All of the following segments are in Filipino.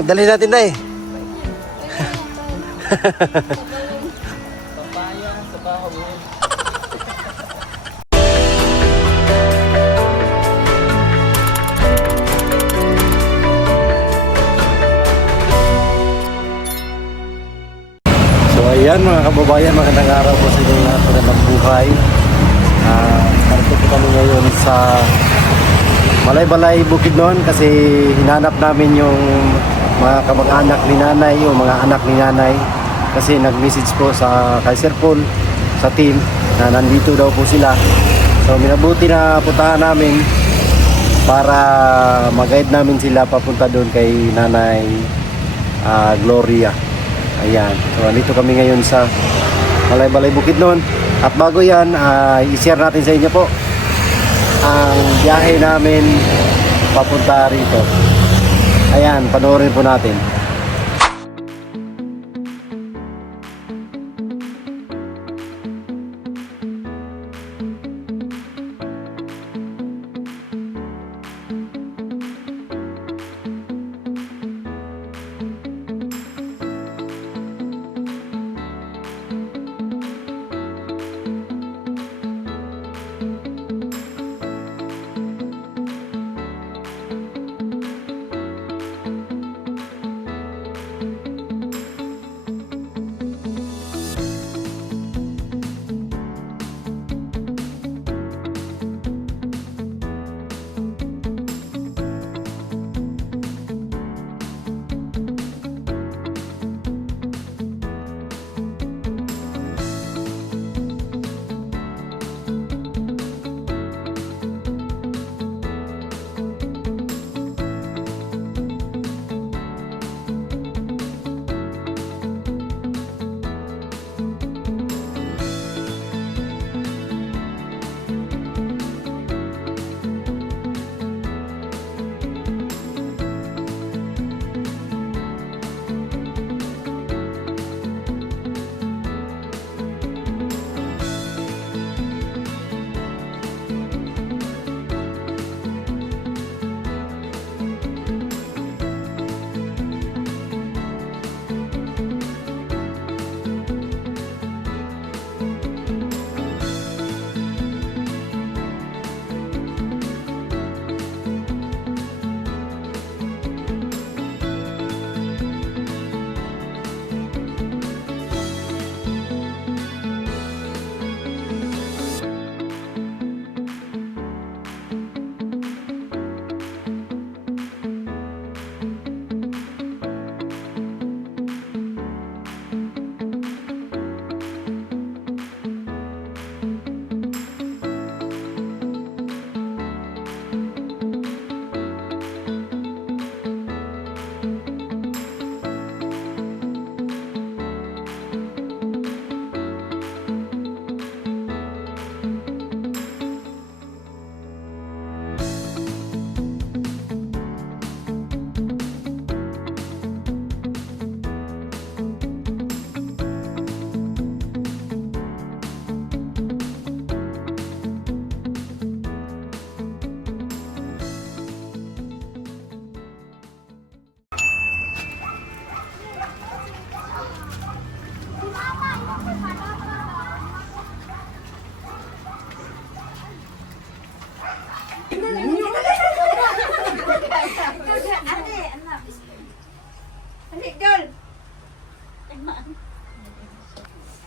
Dali natin na eh. Papaya sa bahaw. So ayan mga kababayan, magandang araw po sa inyong lahat, magandang buhay. Narito po kami ngayon sa Balay-Balay, Bukidnon kasi hinanap namin yung mga kamag-anak ni nanay o mga anak ni nanay kasi nag-message po sa kay Sir Paul sa team na nandito daw po sila. So minabuti na puntahan namin para mag-guide namin sila papunta doon kay nanay Gloria. Ayan, so nandito kami ngayon sa Balay-Balay, Bukidnon. At bago yan, i-share natin sa inyo po ang biyahe namin papunta rito. Ayan, panoorin po natin.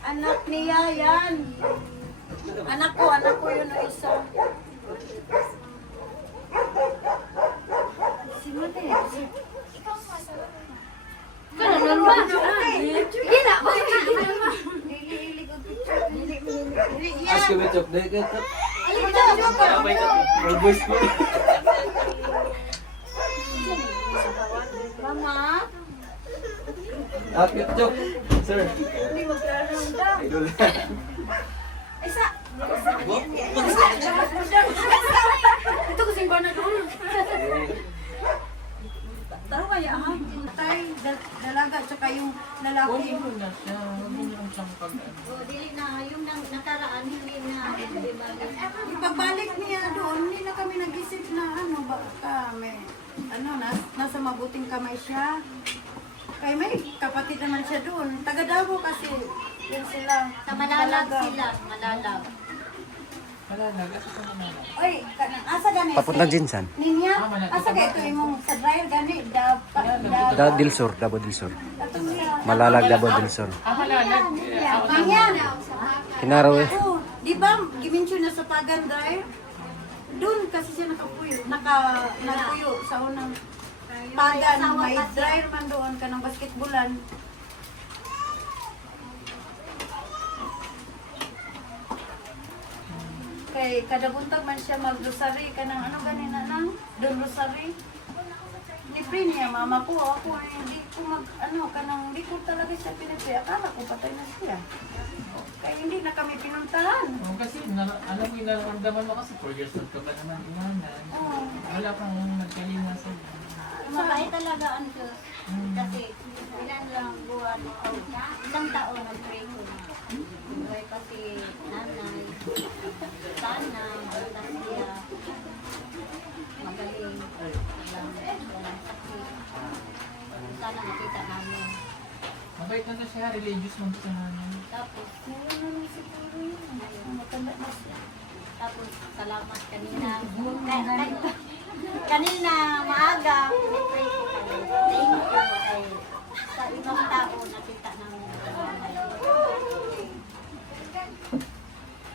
Anak niya yan. Anak ko yun ang isa. Si Mate. Ganun ba? Hindi na. Ask me to play it. Mama? Akit joke. Sir. Hindi magkaroon Idol. Isa. Ito kasing ba na doon? Taro kaya ha? Tay, dalaga tsaka yung lalaki. na siya. Dili na yung nakaraan hindi na. Ipagbalik niya doon, hindi na kami nag-isip na ano ba? may, nasa mabuting kamay siya. Kaya may kapatid naman siya doon. Taga Davao kasi. Yun sila. Sa Malalag Talaga. sila, Malalag. Malalag, asa ka Malalag? Oy, asa gani? Papunta Jinsan. Ninya, Malaki asa ka kay ba? ito imong sa dryer gani? Del Sur, Davao del Sur. Atong siya. Malalag, Davao del Sur. Malalag. Ninya. Kinaraw eh. Oh, di ba gimension na sa Pagan dryer? Doon kasi siya nagpuyo sa unang Pagan. May dryer man doon ka ng basketballan. Kay kada buntag man siya mag-rosary ka ng ano ganina nang doon rosary. Libre niya mama ko ako hindi ko hindi ko talaga siya pinipili. Akala ko patay na siya. Kaya hindi na kami pinuntahan. Kasi alam mo, nararamdaman mo kasi 4 years old ka pa naman iwanan. Oo. Wala kang nagkalinasan. Mabait talaga ang Diyos. Kasi ilan lang buwan o ilang taon nag-pray ko na. Buhay pa si nanay. Sana, maganda siya. Magaling. Walang sakit. Sana nakita namin. Mabait na to siya, religious man siya namin. Tapos, Matanda na siya. tapos salamat kanina. Kanina maaga, nag-pray ko kayo. Thank you. Ay, sa ibang tao nakita namin.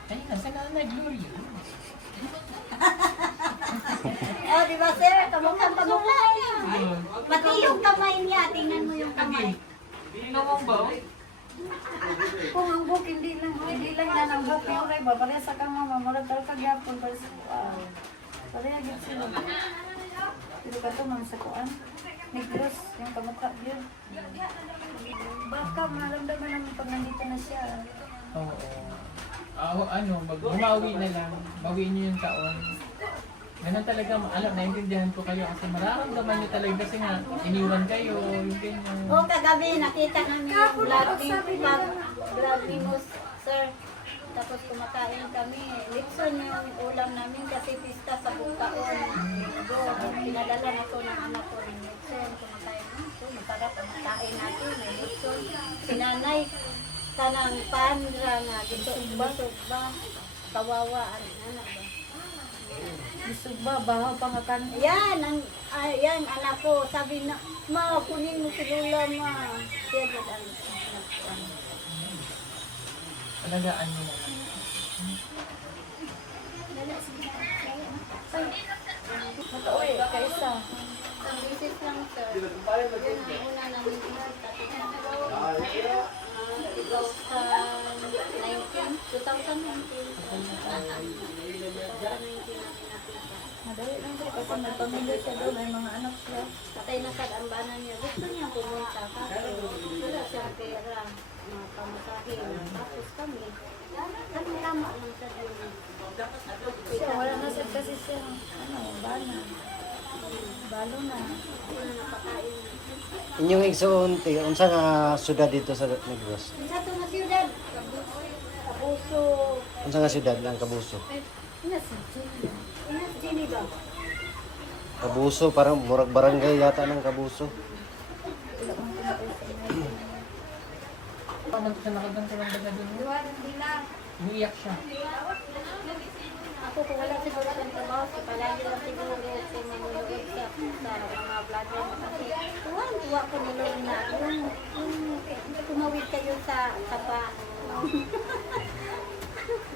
Ay, nasa nanay, Gloria. Oh, di ba sir? Kamukhang kamukha. Yun. Pati yung kamay niya, tingnan mo yung kamay. Hindi naman ba? Kung ang book hindi lang na ng book yung ray ba pareha sa kang mama murag ka gyapon pareha gid sila. Pero kato man sa kuan. Negros yung kamukha yun. Baka maramdaman namin pag nandito na siya. Oo. Bumawi na lang. Bawiin niyo yung taon. Ganun talaga, naintindihan ko kayo kasi mararamdaman niyo talaga kasi nga, iniwan kayo, yung ganyan. Oh, kagabi nakita namin yung blood venous, sir. Tapos kumakain kami. Lipson yung ulam namin kasi pista sa bukaon. Pinadala na ko ng anak ko ng lipson. Kumakain ito. Masarap ang kain natin. May lipson. Sinanay kanang pandra nga. Dito ba? Kawawa. Ano ba? Gusto ba bahaw pa nga kan. Yan, anak ko. Sabi na, ma, kunin mo si Lola, ma. Siya dyan. Alagaan niyo na. Matauwi kaysa. Ang visit lang, sir. Yun ang una namin visit. Tapos na 2019 Madali lang siya kasi may pamilya siya doon, may mga anak siya. patay na sa ambanan niya. Gusto niya pumunta kasi wala siyang pera. Mga pamasahin. Tapos kami tama lang sa doon. Siya wala na siya kasi siya bana. Balo na. Wala napakain. Inyong igsoon, unsa nga syudad dito sa Negros? Sa ito na siyudad. Kabuso. Unsa nga syudad ang Kabuso? Ina si Julia. Inas Jenny ba? Kabuso, parang murag barangay yata ng Kabuso. Paano siya nakaganto ng baga doon? Luwan nila. Umiiyak siya. Ako kung wala siguro sa trabaho, si palagi lang siguro sa manunood sa mga vlogger mo kasi tuwa ko nila na yung tumawid kayo sa taba.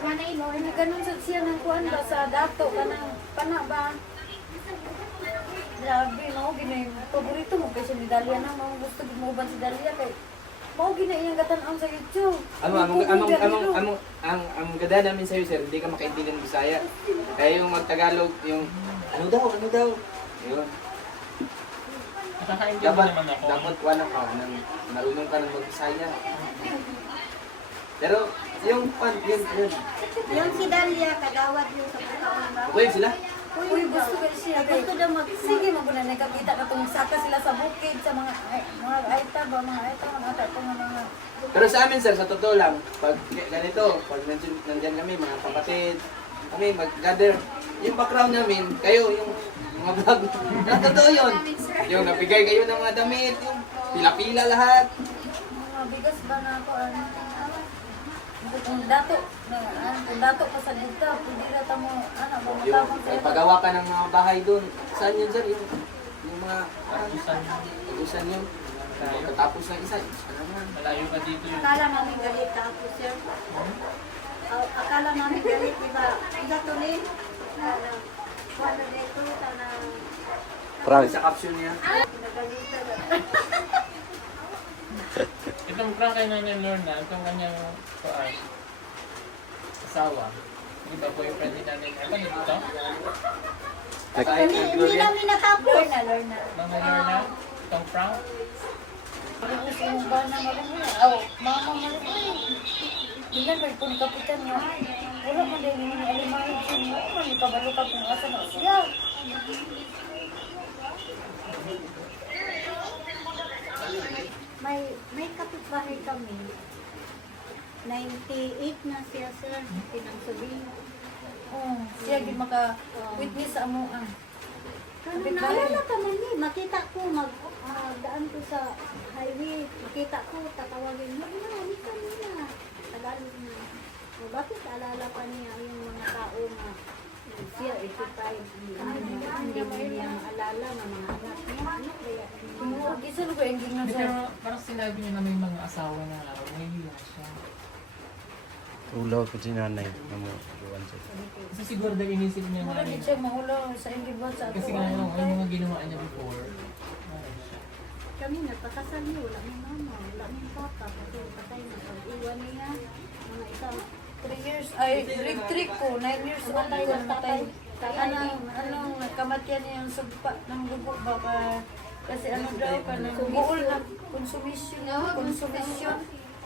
Manay mo, ina ganun sa siya ng kuan ba sa dato kanang pana ba? Grabe no, ginay paborito mo kasi ni Dalia na mo gusto mo ban si Dalia kay mo ginay iyang gatan-on sa YouTube. Ang ganda namin sa'yo, sir, hindi ka makaintindihan ng Bisaya. Kaya yung mag-Tagalog, yung ano daw, yun. Nakakaintindihan Dapat, naman ako. dapat wala ka, marunong ka ng mag-Bisaya. Pero, yung yun. Yung si Dalia, kagawad yung sa pagkaon ba? Okay sila? Uy, gusto ko siya kay Gusto daw mag... sige mo na nakakita na tong saka sila sa bukid sa mga aita ba mga aita mga Pero sa amin, sir, sa totoo lang, pag ganito, pag nandyan kami, mga kapatid, kami mag-gather, yung background namin, kayo, yung mga vlog, totoo yun. Yung nabigay kayo ng mga damit, yung pila-pila lahat. Mga bigas ba na ako, kung dato, kung dato pa sa dito, pwede na tamo, Yung mamatapang may pagawa ka ng mga bahay doon. Saan yun, sir? Yung mga Tusan. utusan yun. Pagkatapos ng isa naman. Malayo pa dito yun. Akala namin galit ako, sir. Akala namin galit, di ba? Ida tuloy. Wala dito, tanang Prank. Sa caption niya. nagalitan. Itong prank kay Nanay Lorna, itong kanyang asawa. Di ba boyfriend ni Nanay Lorna? Dito? Hindi namin natapos. Lorna. Nanay Lorna, itong prank. Ang usin ba na marami? Mama marami. Ilan ba kung kapitan niya? Wala man din yung alimahin siya mo. Man, ikabalo ka kung asa na siya. May kapitbahay kami. 98 na siya, sir. Pinangsabihin. Siya gid maka-witness sa amo. Ano, naalala ka man eh. Makita ko, magdaan ko sa highway. Makita ko, tatawagin mo, marami ka nila. Tagalog na. O, bakit alala pa niya yung mga tao na siya, 85. Hindi mo niya maalala ng mga anak niya. Ano kaya? Isa lugo ang gina Pero sa parang sinabi niya na may mga asawa na nahihiya siya. Ulaw ko si nanay. Namo, iwan siya. Kasi siguro dahil inisip niya Wala nga gid siya maulaw sa ingibot sa ato. kasi nga yung mga ginawa niya before. Kami nagpakasal niya, wala ni mama, wala ni papa. Kasi patay na pag-iwan niya. Mga isang 3 years, ay, trick ko, 9 years old Namatay ko na namatay. tatay. Anong nagkamatian niya yung sugpa ng dugo ba ka? Kasi ano daw ka ng buol na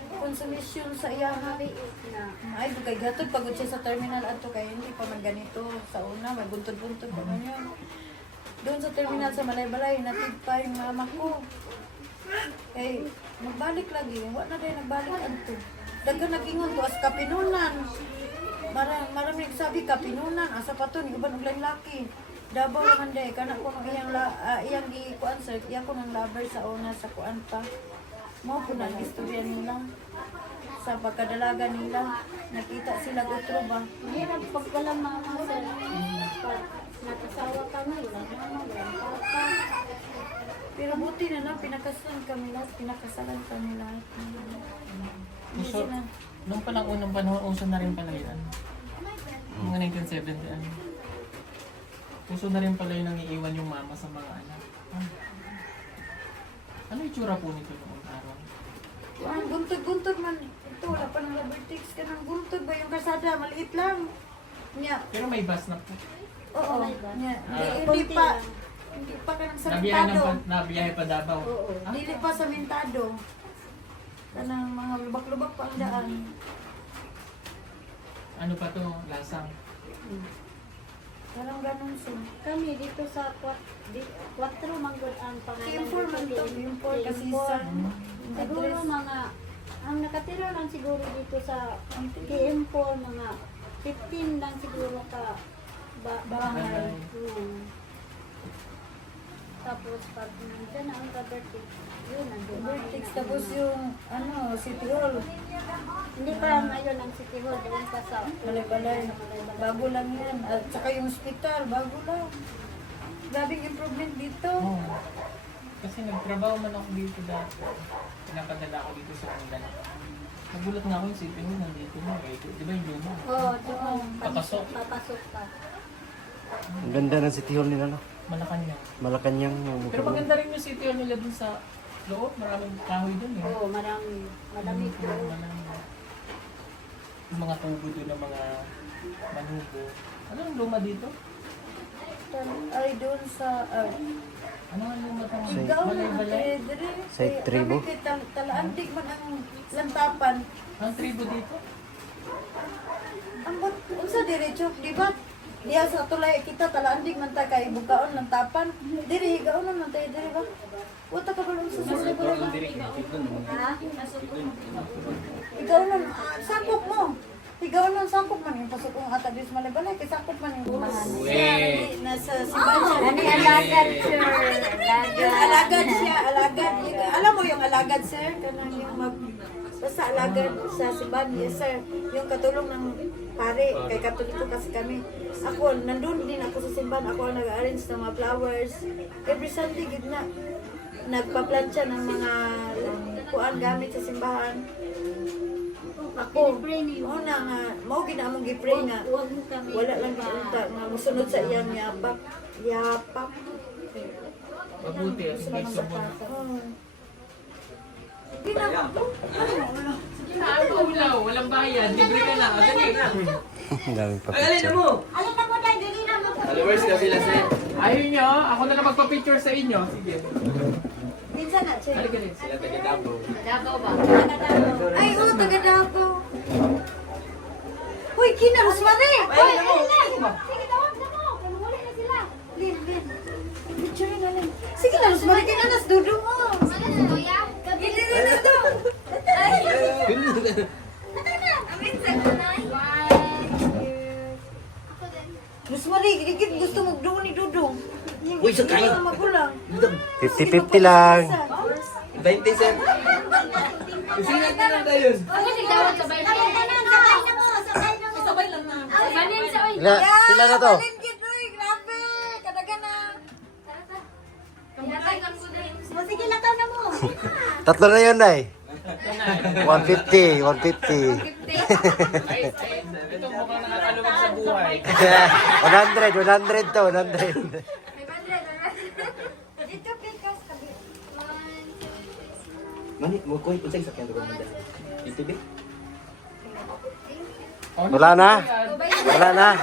konsumisyon sa iyaha. na Ay, bukay gatod pagod siya sa terminal ato kaya hindi pa man ganito sa una, may buntod-buntod pa man yun. Doon sa terminal sa Malaybalay, natid pa yung mama ko. Eh, magbalik lagi. Wala na din nagbalik anto. Dagan nagingon to as kapinunan. Marami nagsabi kapinunan. Asa pa to, iban og laki. Dabaw naman day. Kana ko nung iyang gikuan sir. Iyang ko ng lover sa una sa kuan pa. Mo po na istorya nila. Sa pagkadalaga nila. Nakita sila utro ba? mahirap pag walang mama, sir. Pag nakasawa kami, walang mama, walang papa. Pero buti na lang, pinakasalan kami lahat. Hindi So, sila. nung palang unang panahon, uso na rin pala yun. Mga 1970. Uso na rin pala yun nang iiwan yung mama sa mga anak. Ano yung tsura po nito noong araw? Ang buntod-buntod man. Ito, wala pa ng rubber tics ka ng buntod ba? Yung kasada, maliit lang. Nya, Pero may bus na po. oo. May ba? Nya, Ah. hindi pa ka ng Nabiyahe, samentado. nabiyahe pa Davao. Oo. Ah, Dili pa samentado. Kanang mga lubak-lubak pa ang daan. ano pa to? Lasang. Parang ganun siya. Kami dito sa 4 manggod ang pangalan. Team 4 man to. Team 4 kasi sa Siguro mga, ang nakatira lang siguro dito sa KM4, mga 15 lang siguro ka bahay. Tapos pag nandyan na ang rubber tick, yun, nandun Rubber tics. Tapos yung, City Hall. Hindi pa ngayon ang City Hall, doon pa sa Balay-balay. Bago lang yan. At saka yung hospital, bago lang. Grabing improvement dito. Oo. Kasi nagtrabaho man ako dito dati. Pinapadala ako dito sa kanila. Nagulat nga ako yung city mo nandito na. Eh. Di ba yung luma? Oo, doon. Papasok. Papasok pa. Ang ganda ng City Hall nila, no? Malacanang. Malacanang. Pero maganda rin yung city hall nila dun sa loob. Maraming kahoy dun eh. Oo, marami. Madami ko. Marami. Yung mga tubo dun ng mga manubo. Ano ang luma dito? Ay, doon sa... Ano ang luma tang Ikaw na balay-balay? Sa tribo? Talaandig man ang lantapan. Ang tribo dito? Ang unsa diretso, di ba? Diya sa tulay kita talaandig man ta kay bukaon ng tapan. Diri higaon man tayo diri ba? Wata ka ba sa susunod ba? Ha? Higaon man sakop mo. Higaon man sakop man yung pasok kong ata dis Malaybalay kay sakop man yung Uy! nasa simbahan siya. Ani alagad, sir. Yung alagad siya, alagad. Alam mo yung alagad, sir? Kanang yung basta alagad sa simbahan, yes, sir. Yung katulong ng pare, kay Katoliko kasi kami. Ako, nandun din ako sa simbahan. Ako ang nag-arrange ng mga flowers. Every Sunday, gid na. Nagpa-plancha ng mga kuan gamit sa simbahan. Ako, una nga, mao ginamong gipray nga. Huwag mo kami. Wala lang giunta nga musunod sa iyang yapak. Yapak. Mabuti, hindi sumon. Hindi na ako. Saan ka ulaw? Walang bayad. Libre ka lang. Dali. Ang daming Ay, alin na mo! Alin na mo tayo, dali na mo. Followers na sila, sir. Ayaw nyo, ako na lang magpa-picture sa inyo. Sige. Minsan na, che. Halika rin. Sila taga-Davao. Davao ba? Ay, oo, taga Davao. Uy, Kina, Rosmare! Ay, sige, tawag na mo. Kanuli na sila. Lin, Lin. Picture na lang. Sige na, Rosmare, kinanas, dudong mo. Hindi na ito. Rosmare, gigit gusto mo doon ni Dudong. Uy, sa kayo. Magulang. 50-50 lang. 20, sir. Sino na lang tayo? Sakay na mo, sakay na mo. Sabay lang na. Sila na to. Malingkit, uy, grabe. Kadaga na. O, sige, lakaw na mo. Tatlo na yun, Nay. 150, 150. Ay, ito mukhang nakakalubag sa buhay. 100 to, 100. Dito, Pikas. Mani, mo ko ipusay sa kanya ba? Dito ba? Wala na. Wala na.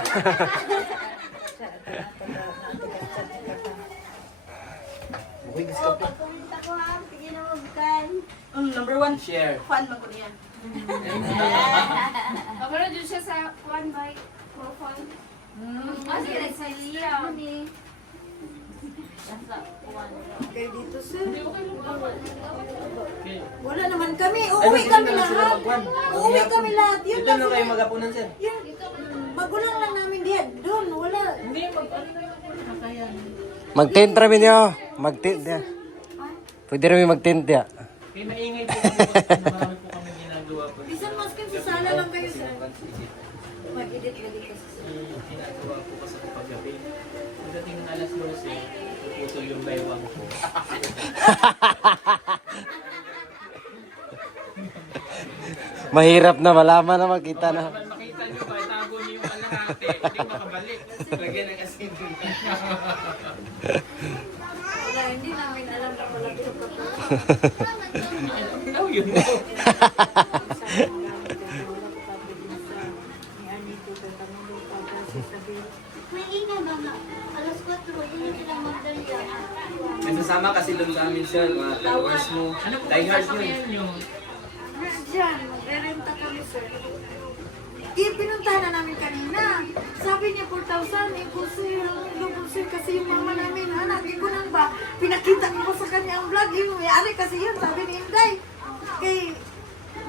Uy, gusto ko. Pupunta ko ha. Sige na magkan. Number 1, share. Kapag doon siya sa one bike, for fun. Kasi nagsaliya. Okay, dito, sir. Okay. Wala naman kami. Uuwi kami lahat. Uuwi kami lahat. Yun Dito na lang. kayo magapunan, sir. Yun. Magulang lang namin diyan. Doon, wala. Hindi, mag-ano na lang. Kakayan. Mag-tent rami niyo. Mag-tent ya. Pwede rami mag-tent ya. Kaya maingay po kami kasi marami po kami ginagawa po. Bisan maskin sa sala lang kayo, sir. Mag-edit lagi kasi, sir. Ginagawa po kasi kapag gabi. Pagdating ng alas 12, puputol yung baywang ko. Mahirap na malaman na makita na. Kapag makita nyo ba, itago nyo yung alahate, hindi makabalik. Lagyan ng asin. Wala, hindi namin alam na wala dito ka po. Ano yun? May ingay ba nga? Alas 4, hindi sila magdalya. Nagsasama kasi lang sa amin siya, mga followers mo. Ano po Die hard sasakyan yun. nyo? Diyan, magre-renta kami, sir. Pinuntahan na namin kanina. Sabi niya 4,000, impulsir kasi yung mama namin, anak, igunan ba? Pinakita ko sa kanya ang vlog, yung may-ari kasi yun, sabi ni Inday. Kay,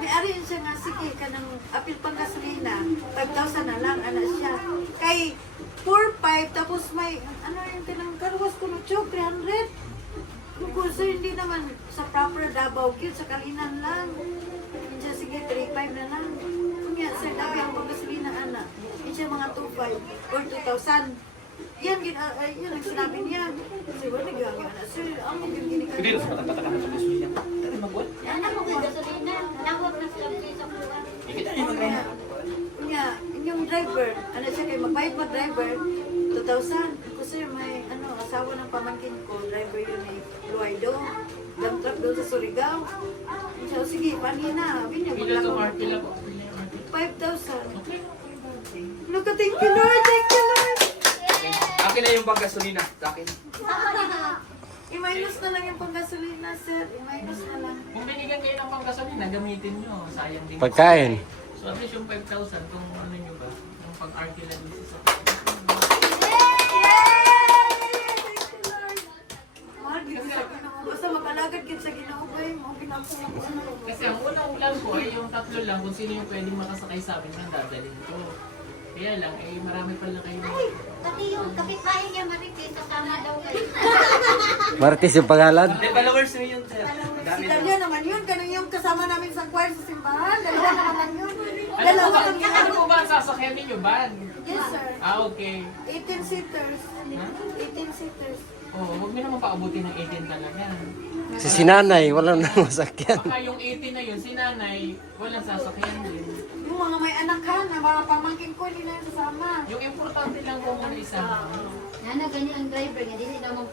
may-ari yun siya nga, sige, kanang apil pang gasolina, 5,000 na lang, anak siya. Kay, 4,500, tapos may, ano yung tinangkarwas ko ng choke, 300. Kung sir, hindi naman sa proper Davao, cute, sa Kalinan lang. Siya, sige, 3,500 na lang. Kaya, sir, dabi ang pagkasalina, anak. Yan siya mga 2,500 or 2,000. Yan, yun ang sinabi niya. Kasi wala nagawang anak, sir, ang yung ginikagawa. Hindi, patang-patang sa gasolina. Dali magbuhat. Ano mo kung gasolina? Nawag na sila sa buwan. Ikita niyo mag-rent. Kaya, yung driver, ano siya, kayo magbayad mo driver, 2,000. Ako, sir, may, asawa ng pamangkin ko, driver yun eh, Luaydo. Dump truck doon sa Surigao. So, sige, panina. Sabi niya, Pila to, maglakaw. Pila po. Pila yung RP. 5,000. Look, thank you, Lord. Thank you, Lord. Akin na yung paggasolina. Sa akin. I-minus na lang yung panggasolina, sir. I-minus na lang. Kung binigyan kayo ng panggasolina, gamitin nyo. Sayang din. Pagkain. So at least yung 5,000 kung ano nyo ba, yung pag-RK lang din sa Mahal, gid sa Ginoo. Basta makalagad gid sa Ginoo, bay. Mo ginapong Kasi ang unang ulan ko ay yung tatlo lang kung sino yung pwedeng makasakay sa amin nang dadalhin ko. Kaya lang, eh marami pala kayo. Pati yung kape Bahay niya Marites, kasama daw kayo. Marites yung pangalan. Hindi, followers mo yun, sir. Si Dalia naman yun, ganun yung kasama namin sa choir sa simbahan. Dalawa naman yun. Ano Dalawa po, kami. ano po ba ang sasakyan ninyo, van? Yes, sir. Okay. 18 seaters. 18 seaters. Oh, huwag mo naman paabutin ng 18 talaga. Si sinanay, walang masakyan. Baka yung 18 na yun, si nanay, walang sasakyan din. Yung mga may anak ha, na mga pamangkin ko, hindi na yung kasama. Yung importante lang kung ano isama. Nana, ganyan ang driver niya. Dili ka mo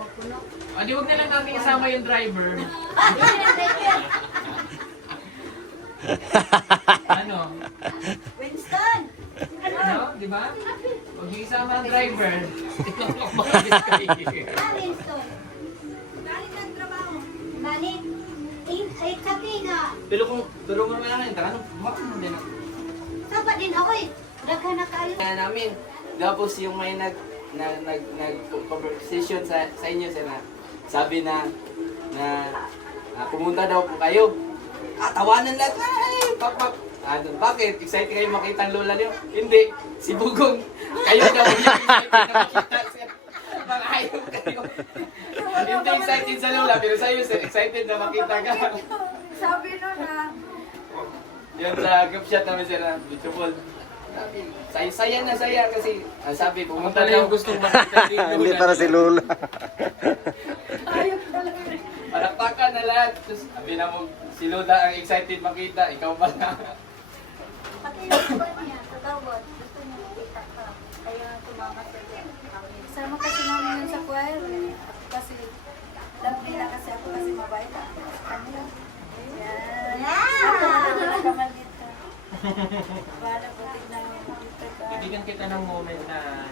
magpuno. Ah, di wag na lang natin isama yung driver. Ano? Winston! Ano? Di ba? Huwag niyo isama ang driver. Bakit kayo? Ah, Winston. Dali nagtrabaho. Dali. Ay, sabi nga. Pero mo naman, ano, bakit mo din ako? Saba din ako eh. Daghan na kayo. Kaya namin, tapos yung may nag-conversation sa inyo, sir, na sabi na pumunta daw po kayo. Tawanan lahat. Ay, ano, bakit? Excited kayo makita ang lola niyo? Hindi. Si Bugong. Kayo daw yung excited na makita, sir. Mga ayaw kayo. Hindi excited sa lola, pero sa'yo, sir, excited na makita ka. Sabi nun ha, Yun sa group chat namin, sir, na beautiful. Saya na saya kasi sabi pumunta daw gustong makita si Lola. Hindi para si Lola. Palakpakan na lahat. Tapos sabi na mo, si Lola ang excited makita, ikaw ba na? Pati yung iba niya, sa tawad. Gusto niya makita ka. Kaya tumama siya din. sama kasi namin yun sa choir. Kasi, love nila kasi ako kasi mabait ako sa kanila. Yan. Ako naman dito. Bahala po tignan mo dito ka. Bibigyan kita ng moment na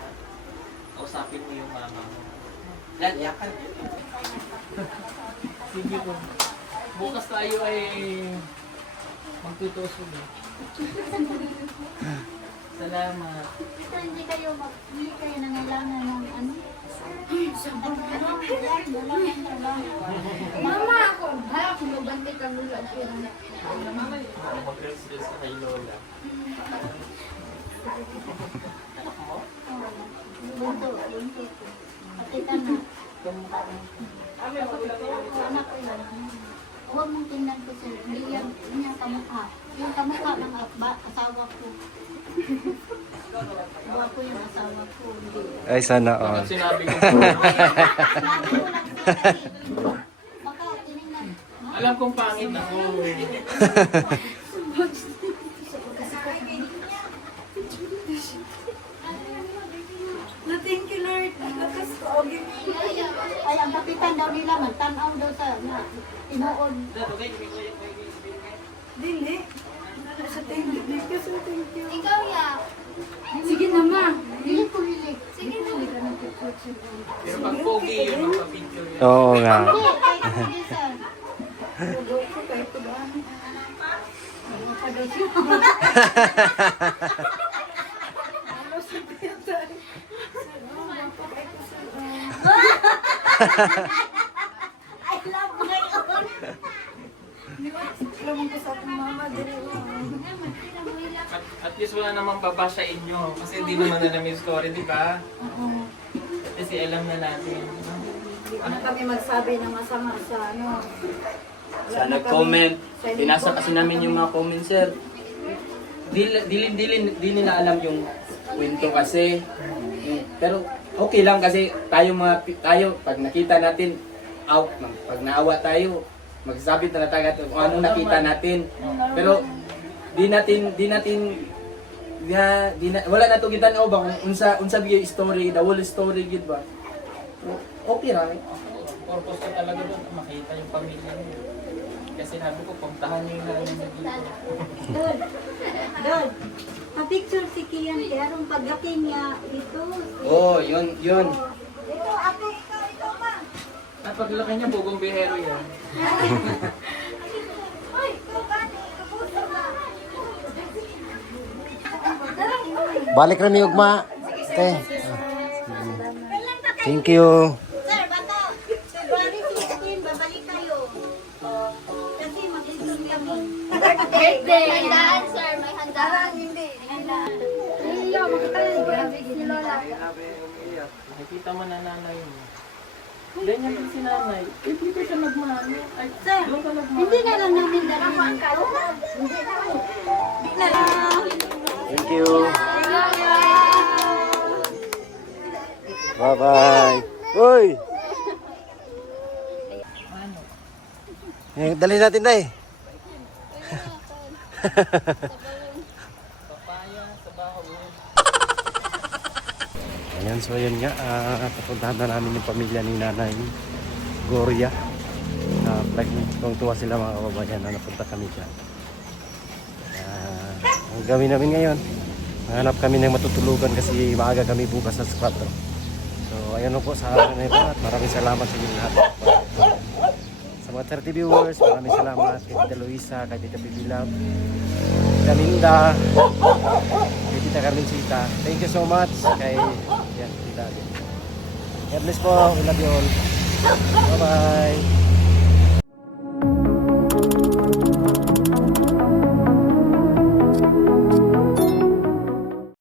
kausapin mo yung mama mo. Yan, yakan. Sige po. Bukas tayo ay magtutuos ulit. Salamat. Ito hindi kayo nangailangan ng ano? Mama ako, ha? Kung magbantay kang lula na yun. Mag-reels sa kay Lola. Bunto. Pati ka na. Anak ko yun. Huwag mong tingnan ko sir. Hindi yan kamukha. Yung kamukha ng asawa ko. Buwa ko yung asawa ko. Hindi. Ay, sana all. Bakit sinabi ko? Sinabi ko lang sir. Baka tinignan. Alam kong pangit ako. Na thank you Lord. Lakas ko. Ay, ang kapitan daw nila, magtanaw daw sa inuod. Dili. Sa thank you. Thank you, sir. Thank you. Ikaw ya. Sige naman. Hindi ko hilig. Sige na. Pero pag pogi yun, magpa-picture yan. Oo nga. Hindi, kahit hindi sir. Lugod ko kahit tudaan. Ano pa daw siya? Ano si Tita? I love my own. Alam mo ko sa akong mama. Dili. At least wala namang baba sa inyo. Kasi hindi naman na namin story, di ba? Kasi alam na natin. Hindi na kami magsabi ng masama sa ano. Sa nag-comment, pinasa kasi namin yung mga comments, sir. Di nila alam yung kwento kasi. Pero okay lang kasi tayo pag nakita natin pag naawa tayo, magsasabi na tayo kung anong nakita natin. Pero wala na to gitan-aw ba kung unsa biya story, the whole story gid ba. Okay ra. Purpose ko talaga doon, makita yung pamilya niyo. Kasi sabi ko, puntahan niyo yung nanay niyo dito. Dad, pa-picture si Kian kaya nung paglaki niya ito. Oh, yun. Ito, ako, ikaw ma. At paglaki niya, bugong bihero yan. Ay, ikaw gani, kapuso na. Balik kami ugma. Okay. Thank you. Sir, baka February 16, babalik kayo. Kasi mag-intun kami. Birthday. May handaan, sir. May handaan. Hindi. Iyo, makita lang. Grabe, si Lola. Nakikita mo na nanay mo. Ganyan din si nanay. Eh, dito siya nagmahal. Ay, Sir, doon ka nagmahal. hindi na lang namin dalhin ito. Hindi na lang. Thank you. Bye-bye. Uy! Ano? Dali natin na eh. Papaya sa baho. Ayan, so yun nga, papuntahan na namin yung pamilya ni Nanay Gloria. Like, tuwang-tuwa sila mga kababayan na napunta kami dyan. Ang gawin namin ngayon, hanap kami ng matutulugan kasi maaga kami bukas sa 4. So, ayan po sa akin na ito at maraming salamat sa inyo lahat. Sa mga 30 viewers, maraming salamat kay Tita Luisa, kay Tita Bibilab, Tita Linda, kay Tita Carmencita. Thank you so much kay yan, Tita. God bless po. We love you all. Bye-bye.